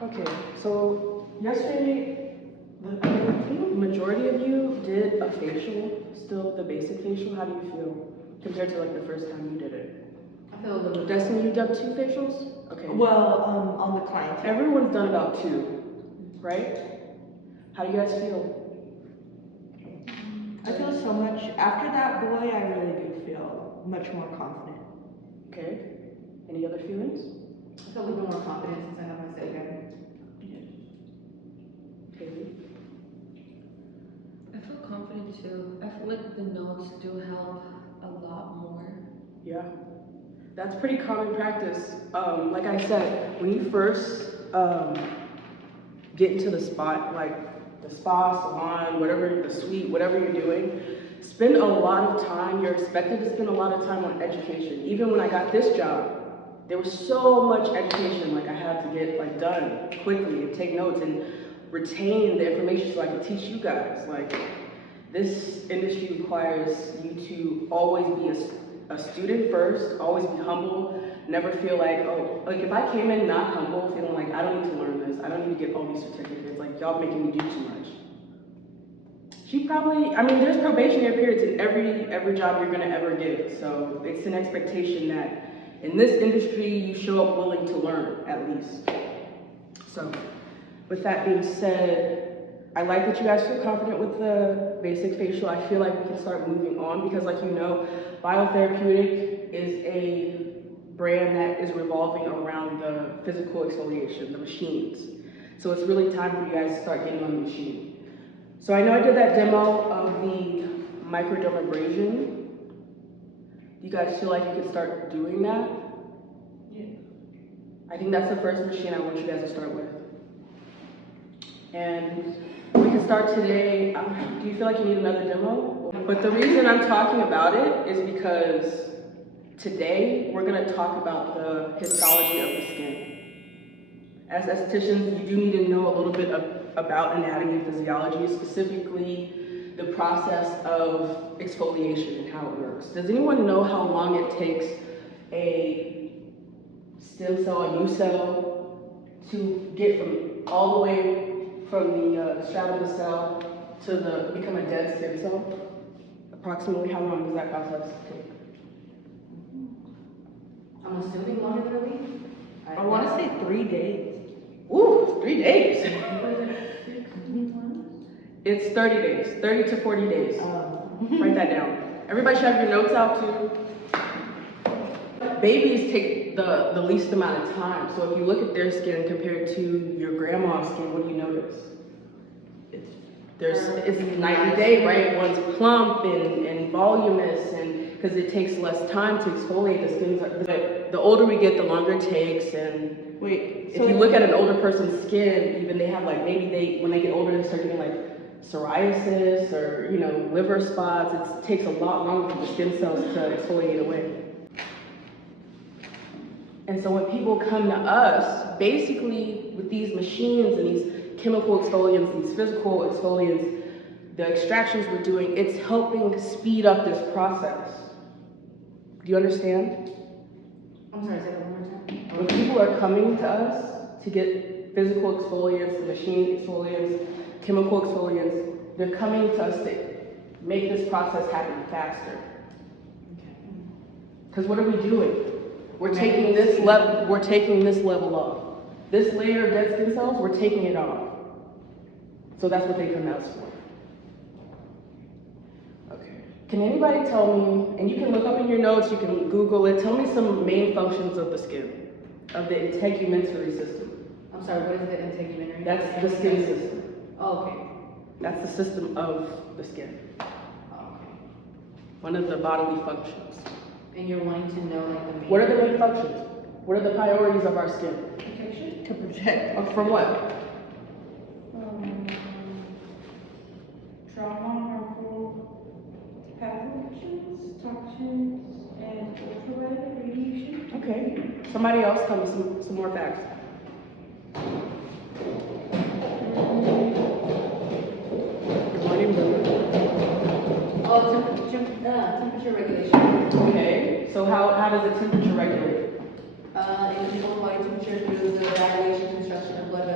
Okay, so yesterday, I think the majority of you did a facial, still the basic facial. How do you feel compared to like the first time you did it? I feel a little bit. Destiny, you've done 2 facials? Okay. Well, on the client. Everyone's done about 2, right? How do you guys feel? I feel so much, after that boy, I really do feel much more confident. Okay. Any other feelings? I feel a little bit more confident since I have my set again. Okay. I feel confident too. I feel like the notes do help a lot more. Yeah. That's pretty common practice. Like I said, when you first get into the spot, like the spa, salon, whatever, the suite, whatever you're doing, spend a lot of time. You're expected to spend a lot of time on education. Even when I got this job, there was so much education, like I had to get like done quickly and take notes and retain the information so I could teach you guys. Like, this industry requires you to always be a student first, always be humble, never feel like, oh, like if I came in not humble, feeling like I don't need to learn this, I don't need to get all these certificates, like y'all making me do too much. She probably, I mean, there's probationary periods in every job you're gonna ever get, so it's an expectation that in this industry, you show up willing to learn, at least. So, with that being said, I like that you guys feel confident with the basic facial. I feel like we can start moving on because, like you know, Bio-Therapeutic is a brand that is revolving around the physical exfoliation, the machines. So it's really time for you guys to start getting on the machine. So I know I did that demo of the microdermabrasion. You guys feel like you can start doing that? Yeah. I think that's the first machine I want you guys to start with. And we can start today. Do you feel like you need another demo? But the reason I'm talking about it is because today we're gonna talk about the histology of the skin. As estheticians, you do need to know a little bit about anatomy and physiology, specifically the process of exfoliation and how it works. Does anyone know how long it takes a stem cell, a new cell, to get from all the way from the stratum of the cell to become a dead stem cell? Approximately how long does that process take? I'm assuming longer than a week. I want to say 3 days. Ooh, 3 days. It's 30 days, 30 to 40 days. Write that down. Everybody should have your notes out too. Babies take the least amount of time. So if you look at their skin compared to your grandma's skin, what do you notice? It's night and day, right? One's plump and voluminous, and because it takes less time to exfoliate the skin. But the older we get, the longer it takes. And Wait, if you look at an older person's skin, even they have like, maybe when they get older, they start getting like psoriasis or, you know, liver spots. It takes a lot longer for the skin cells to exfoliate away. And so when people come to us, basically with these machines and these chemical exfoliants, these physical exfoliants, the extractions we're doing, it's helping speed up this process. Do you understand? I'm sorry, say that one more time. When people are coming to us to get physical exfoliants, machine exfoliants, chemical exfoliants, they're coming to us to make this process happen faster. Because what are we doing? We're taking this level off. This layer of dead skin cells, we're taking it off. So that's what they come to us for. Okay. Can anybody tell me, and you can look up in your notes, you can Google it, tell me some main functions of the skin, of the integumentary system. I'm sorry, what is the integumentary? That's the skin system. Oh, okay. That's the system of the skin. Oh, okay. One of the bodily functions. And you're wanting to know like the main... What are the main functions? What are the priorities of our skin? Protection? To protect. From what? Trauma, harmful pathogens, toxins, and ultraviolet radiation. Okay. Somebody else tell me some more facts. Good morning, Brenda. Oh, temperature regulation. Okay. So how does the temperature regulate? In people's body temperature through the dilation, construction of blood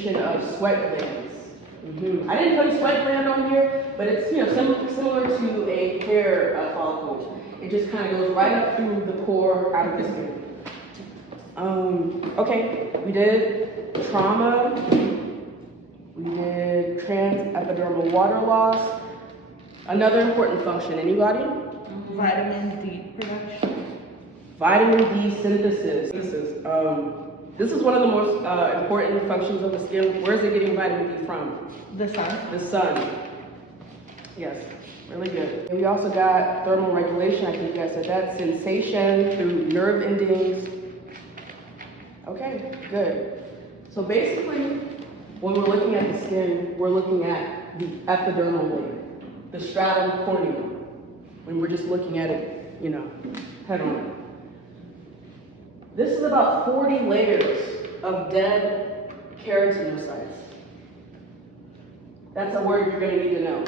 secretion of sweat glands. I didn't put sweat gland on here, but it's similar to a hair follicle. It just kind of goes right up through the pore out of the skin. Okay, we did trauma. We did transepidermal water loss. Another important function, anybody? Vitamin D production. Vitamin D synthesis. This is one of the most important functions of the skin. Where is it getting vitamin D from? The sun. The sun. Yes, really good. And we also got thermal regulation. I think you guys said that. Sensation through nerve endings. Okay, good. So basically, when we're looking at the skin, we're looking at the epidermal layer, the stratum corneum. When we're just looking at it, head on. This is about 40 layers of dead keratinocytes. That's a word you're going to need to know.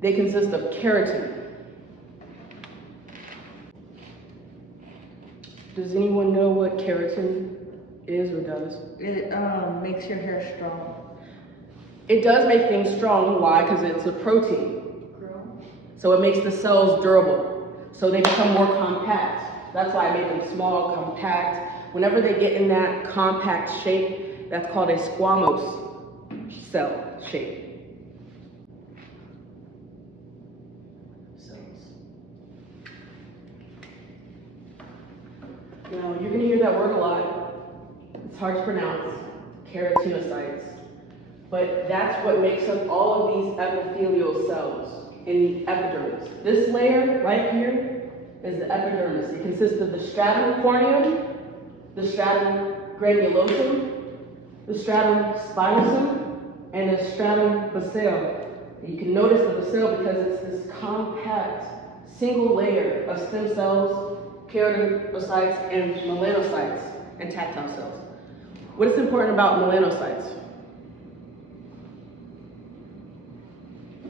They consist of keratin. Does anyone know what keratin is or does? It makes your hair strong. It does make things strong. Why? Because it's a protein. So it makes the cells durable. So they become more compact. That's why I made them small, compact. Whenever they get in that compact shape, that's called a squamous cell shape. Now, you're going to hear that word a lot. It's hard to pronounce, keratinocytes. But that's what makes up all of these epithelial cells in the epidermis. This layer right here is the epidermis. It consists of the stratum corneum, the stratum granulosum, the stratum spinosum, and the stratum basale. You can notice the basale because it's this compact single layer of stem cells, keratinocytes, and melanocytes, and tactile cells. What is important about melanocytes?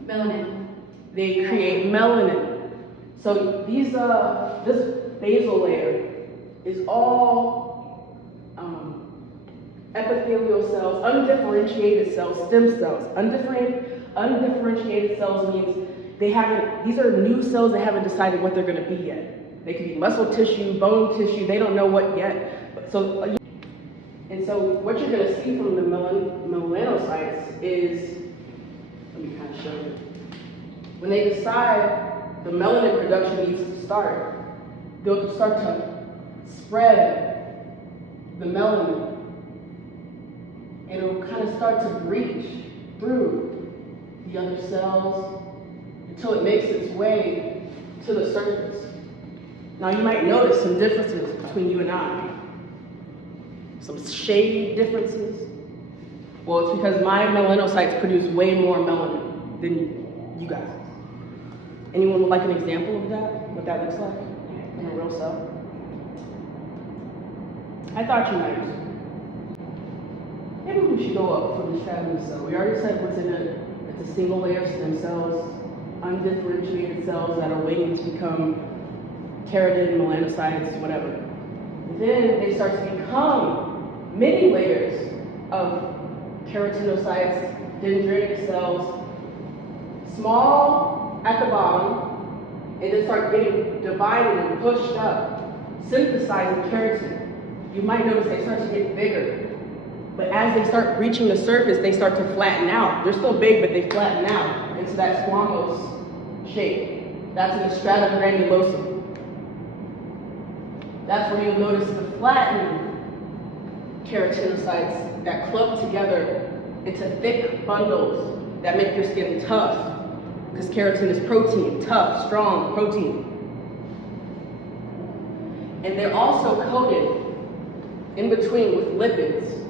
Melanin. They create melanin. So these, this basal layer is all epithelial cells, undifferentiated cells, stem cells. Undifferentiated cells means these are new cells that haven't decided what they're going to be yet. They could be muscle tissue, bone tissue, they don't know what yet. And so what you're going to see from the melanocytes is, let me kind of show you. When they decide the melanin production needs to start, they'll start to spread the melanin. And it'll kind of start to breach through the other cells until it makes its way to the surface. Now you might notice some differences between you and I. Some shade differences. Well, it's because my melanocytes produce way more melanin than you guys. Anyone would like an example of that? What that looks like in a real cell? I thought you might. Maybe we should go up from the stratum cell. We already said what's in it. It's a single layer of stem cells, undifferentiated cells that are waiting to become keratin, melanocytes, whatever. And then they start to become many layers of keratinocytes, dendritic cells, small at the bottom, and then start getting divided and pushed up, synthesizing keratin. You might notice they start to get bigger. But as they start reaching the surface, they start to flatten out. They're still big, but they flatten out into that squamous shape. That's in the stratum granulosum. That's where you'll notice the flattened keratinocytes that clump together into thick bundles that make your skin tough, because keratin is protein, tough, strong protein. And they're also coated in between with lipids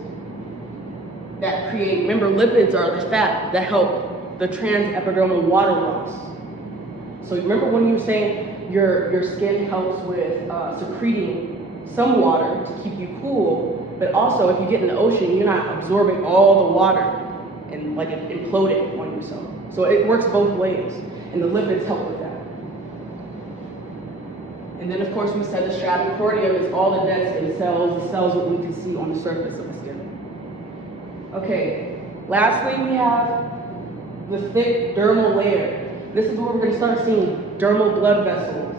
that create, remember lipids are the fat that help the transepidermal water loss. So remember when you were saying your skin helps with secreting some water to keep you cool, but also if you get in the ocean, you're not absorbing all the water and like it imploding on yourself. So it works both ways, and the lipids help with that. And then of course we said the stratum corneum is all the dead skin cells, the cells that we can see on the surface of the skin. Okay, lastly we have the thick dermal layer. This is where we're going to start seeing dermal blood vessels,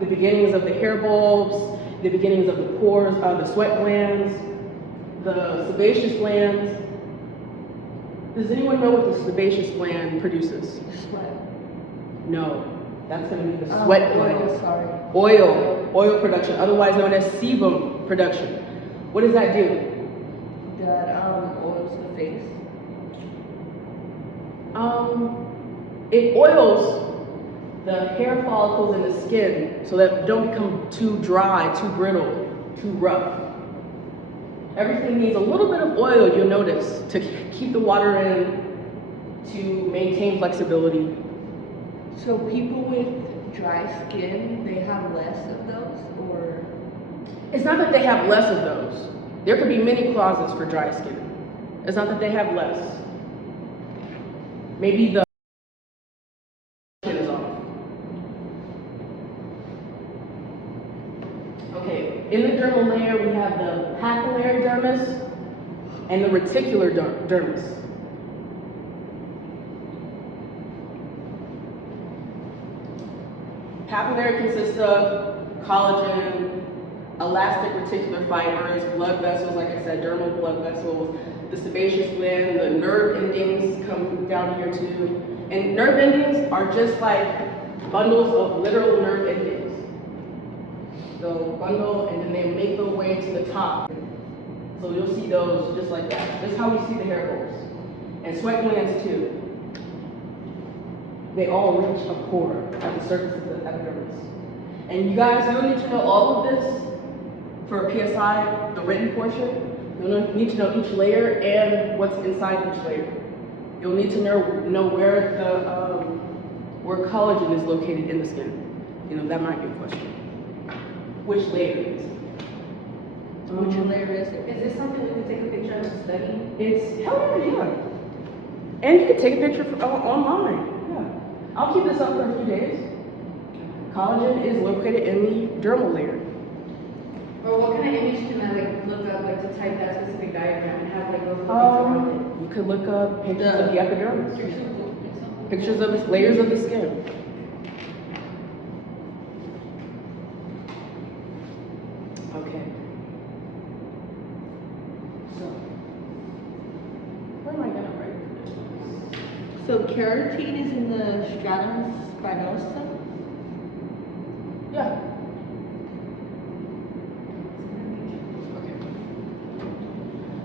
the beginnings of the hair bulbs, the beginnings of the pores, the sweat glands, the sebaceous glands. Does anyone know what the sebaceous gland produces? Sweat. No, that's going to be the sweat gland. Oil, sorry. Oil production, otherwise known as sebum production. What does that do? That oils the face. It oils the hair follicles in the skin so that they don't become too dry, too brittle, too rough. Everything needs a little bit of oil, you'll notice, to keep the water in, to maintain flexibility. So people with dry skin, they have less of those, or? It's not that they have less of those. There could be many causes for dry skin. It's not that they have less. Maybe the skin is off. Okay, in the dermal layer we have the papillary dermis and the reticular dermis. Papillary consists of collagen, elastic reticular fibers, blood vessels, like I said, dermal blood vessels, the sebaceous gland, the nerve endings come down here too. And nerve endings are just like bundles of literal nerve endings. They'll bundle and then they make their way to the top. So you'll see those just like that. That's how we see the hair folds. And sweat glands too. They all reach a core at the surface of the epidermis. And you guys, you'll need to know all of this for PSI, the written portion. You'll need to know each layer and what's inside each layer. You'll need to know where the where collagen is located in the skin. You know, that might be a question. Which layer is it? Which layer is it? Is this something we can take a picture of and study? It's, hell yeah. And you can take a picture online. Yeah. I'll keep this up for a few days. Collagen is located in the dermal layer. Or what kind of image can I like look up, like to type that specific diagram and have like those things around it? You could look up pictures of the epidermis. Pictures of the layers of the skin. Okay. So, where am I gonna write this? So keratin is in the stratum spinosum? Yeah.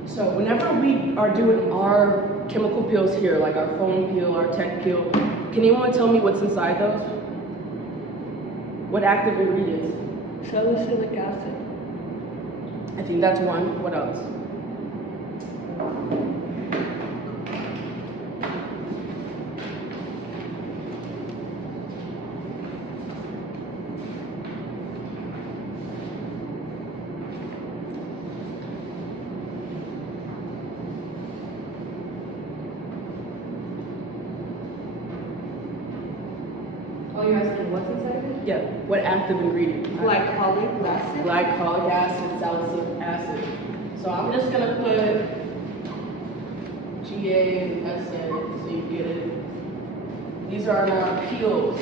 So whenever we are doing our chemical peels here, like our foam peel, our tech peel, can anyone tell me what's inside those? What active ingredients? Salicylic acid. I think that's one. What else? Oh, you're asking what's inside of it? Yeah, what active ingredient? Glycolic acid. Glycolic acid, salicylic acid. So I'm just gonna put GA and SA so you get it. These are our peels.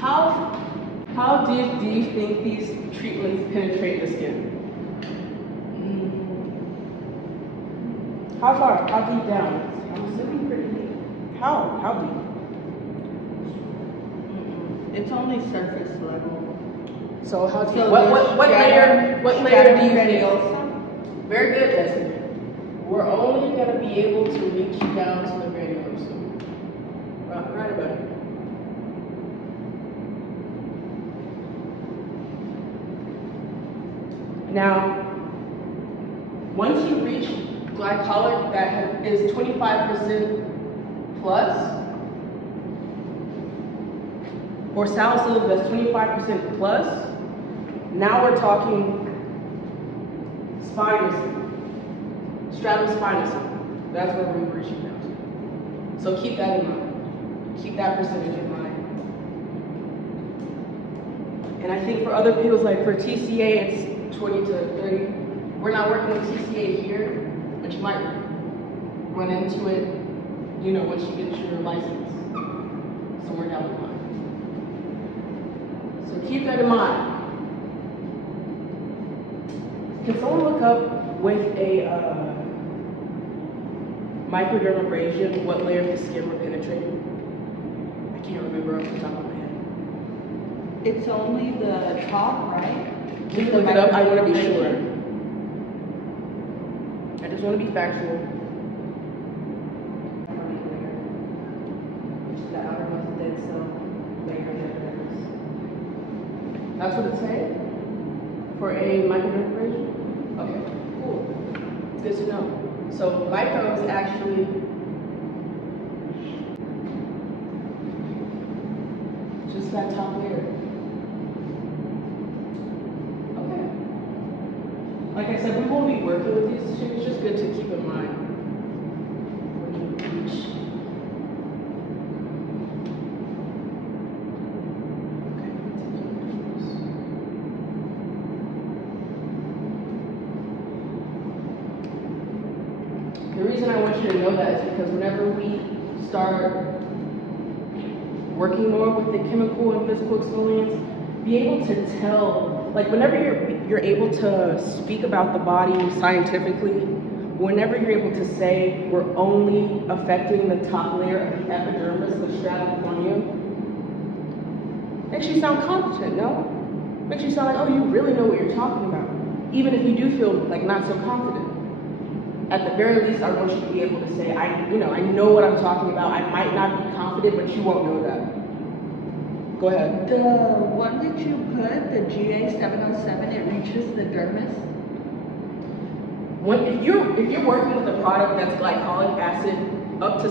How deep do you think these treatments penetrate the skin? How far? How deep down? I'm assuming pretty deep. How deep? It's only surface level. So how deep? So What layer? What layer do you think? granulosum? Very good, Destiny. We're only going to be able to reach down to the granulosum. Right about it. Now, once you reach glycolic that is 25% plus, or salicylic that's 25% plus, now we're talking spinosum, stratum spinosum. That's where we're reaching down to. So keep that in mind. Keep that percentage in mind. And I think for other peels, like for TCA, it's 20 to 30. we're not working with TCA here, but you might run into it, you know, once you get your license somewhere down the line. So keep that in mind. Can someone look up with a microdermabrasion what layer of the skin we're penetrating? I can't remember off the top of my head. It's only the top, right? Can you look it up? I want to be sure. I just want to be factual. The outermost dead cell layer of the epidermis. That's what it's saying? For a microdermabrasion? Okay, cool. Good to know. So micro is actually just that top layer. Okay. Like I said, we won't be working with these two. It's just good to keep in mind when you reach. The reason I want you to know that is because whenever we start working more with the chemical and physical exfoliants, be able to tell, like whenever you're able to speak about the body scientifically, whenever you're able to say we're only affecting the top layer of the epidermis, the stratum corneum, makes you sound competent, no? Makes you sound like, oh, you really know what you're talking about, even if you do feel like not so confident. At the very least, I want you to be able to say, I know what I'm talking about. I might not be confident, but you won't know that. Go ahead. The one that you put, the GA707, it reaches the dermis. If you're working with a product that's glycolic acid up to